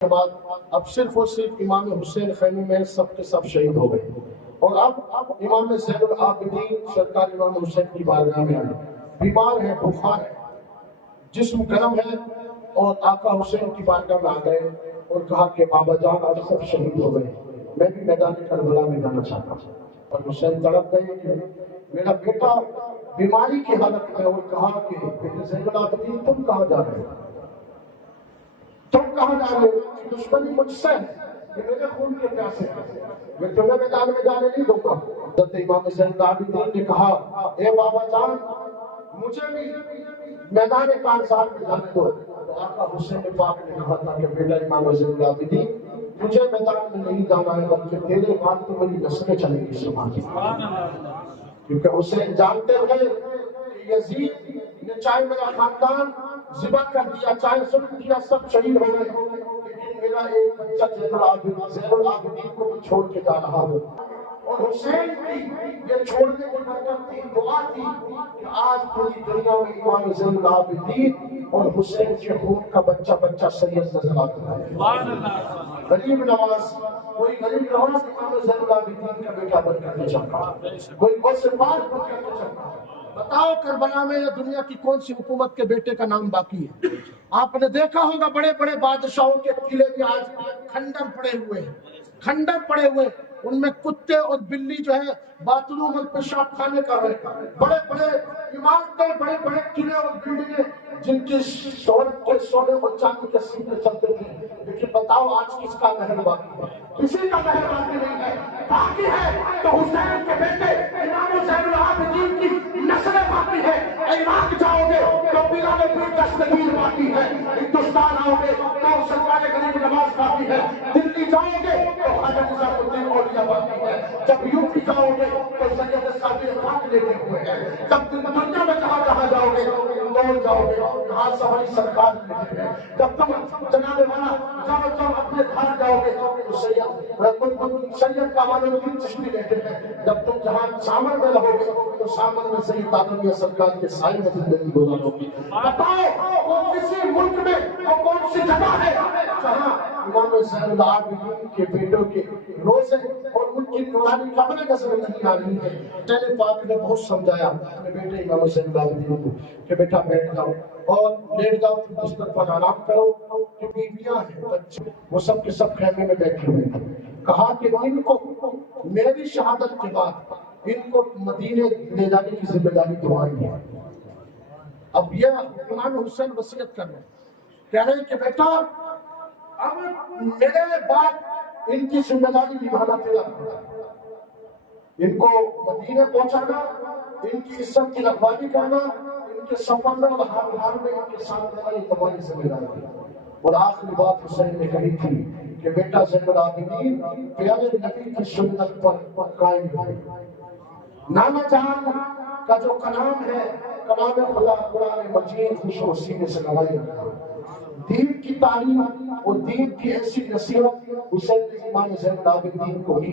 کے بعد اب صرف اور صرف امام حسین خیمے میں سب کے سب شہید ہو گئے، اور اب امام زین العابدین سرکار امام حسین کی بارگاہ میں آئے، بیمار ہے، بخار ہے، جسم گرم ہے، اور آقا حسین کی بارگاہ میں آ گئے اور کہا کہ بابا جان آج سب شہید ہو گئے، میں بھی میدان کربلا میں جانا چاہتا ہوں۔ اور حسین تڑپ گئے کہ میرا بیٹا بیماری کی حالت میں، اور کہا کہ بیٹے زین العابدین تم کہاں جا رہے ہو؟ تم کہاں جا رہے ہو؟ دشمنی مجھ سے ہے، یہ میرے خون کے پیاسے ہیں، میں تمہیں میدان میں جانے نہیں دوں گا۔ حضرت امام زین العابدین نے کہا اے بابا جان مجھے بھی میدان کارزار میں جانے دو۔ تو آقا حسین پاک نے کہا تھا کہ بیٹا امام زین العابدین تجھے میدان میں نہیں جانا ہے، بلکہ تیرے بعد تو میری نسلیں چلیں گی سبحان اللہ۔ کیونکہ حسین جانتے تھے کہ یزید نے چاہے میرا خاندان ذبح کر دیا، چاہے ظلم کیا، سب شہید ہو گئے، لیکن میرا ایک بچہ زین العابدین کو بھی چھوڑ کے جا رہا ہو۔ اور حسین کی یہ چھوڑنے کی برکت تھی، دعا تھی کہ آج پوری دنیا میں امام زین العابدین اور حسین کے خون کا بچہ بچہ سید نظر آتا ہے۔ غریب نواز، کوئی غریب نواز امام زین العابدین کا بیٹا بن کر کے چمکا، کوئی غوث-پاک بن کر کے چمکا۔ بتاؤ کربلا میں یا دنیا کی کون سی حکومت کے بیٹے کا نام باقی ہے؟ آپ نے دیکھا ہوگا بڑے بڑے بادشاہوں کے قلعے بھی آج کھنڈر پڑے ہوئے ہیں، کھنڈر پڑے ہوئے، ان میں کتے اور بلی جو ہے باتھ روم اور پیشاب خانے کر رہے، بڑے بڑے عمارتیں، بڑے بڑے قلعے اور بلڈنگیں جن کی شہرت کے سونے اور چاندی کے سینے چلتے تھے، لیکن بتاؤ آج کس کا مہر باقی ہے؟ کسی کا مہر باقی نہیں ہے۔ باقی ہے تو حسین کے بیٹے امام زین العابدین کی نسلیں باقی ہے۔ عراق جاؤ گے تو بلال پیر دستگیر باقی ہے، ہندوستان آؤ گے تو سرکار غریب نواز باقی ہے، دلی جاؤ گے تو خواجہ نظام الدین اولیاء باقی ہے، جب یوپی جاؤ گے تو سید صابر خان لیتے ہوئے ہیں، جب دنیا میں جہاں جاؤ گے اندور جاؤ گے جہاں سواری سرکار لیتے ہیں، جب تم جناب والا جب اپنے گھر جاؤ گے تو سید کامل الدین چشتی لیتے ہیں، جب تم جہاں سامر میں رہو گے تو سامر میں سید عالمیہ سرکار کے سائے میں زندگی گزارو گے۔ بتاؤ وہ کسی ملک میں وہ کون سی جگہ ہے جہاں امام زین العابدین کے بیٹوں کے روزے اور ان کی نورانی قبریں نظر نہیں آ رہی ہیں؟ حسین پاک نے بہت سمجھایا اپنے بیٹے امام زین العابدین کو کہ بیٹا بیٹھ جاؤ اور لیٹ جاؤ، بستر پر آرام کرو، کہ بیویاں ہیں، بچے، وہ سب کے سب خیمے میں بیٹھے ہوئے تھے۔ کہا کہ ان کو میری شہادت کے بعد ان کو مدینے لے جانے کی ذمہ داری تمہاری ہے۔ اب یہ امام حسین وصیت کر رہے ہیں، کہہ رہے ہیں کہ بیٹا اب میرے بعد ان کی ذمہ داری نبھانا تیرا، ان کو مدینے پہنچانا، ان کی عزت کی رکھوالی کرنا، ان کے سفر میں اور ہر حال میں ان کے ساتھ رہنا، یہ تمہاری ذمہ داری ہے۔ اور آخری بات حسین نے کہی تھی کہ بیٹا زین العابدین پیارے نبی کی سنت پر قائم ہے۔ نانا جان کا جو کلام ہے، کلام خدا قرآن مجید خوش سینے سے لگائی رکھا، دین کی تعلیم اور دین کی ایسی نصیحت حسین نے امام زین العابدین کو کی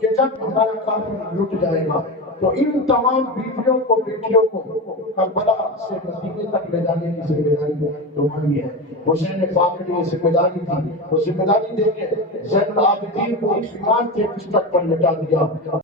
کہ جب ہمارا کام لٹ جائے گا تو ان تمام بیٹیوں کو کربلا سے مدینے تک لے جانے کی ذمہ داری تمہاری ہے۔ حسین پاک نے یہ ذمہ داری تھی، وہ ذمہ داری دے کے زین العابدین کو ایمان کے بستر پر لٹا دیا۔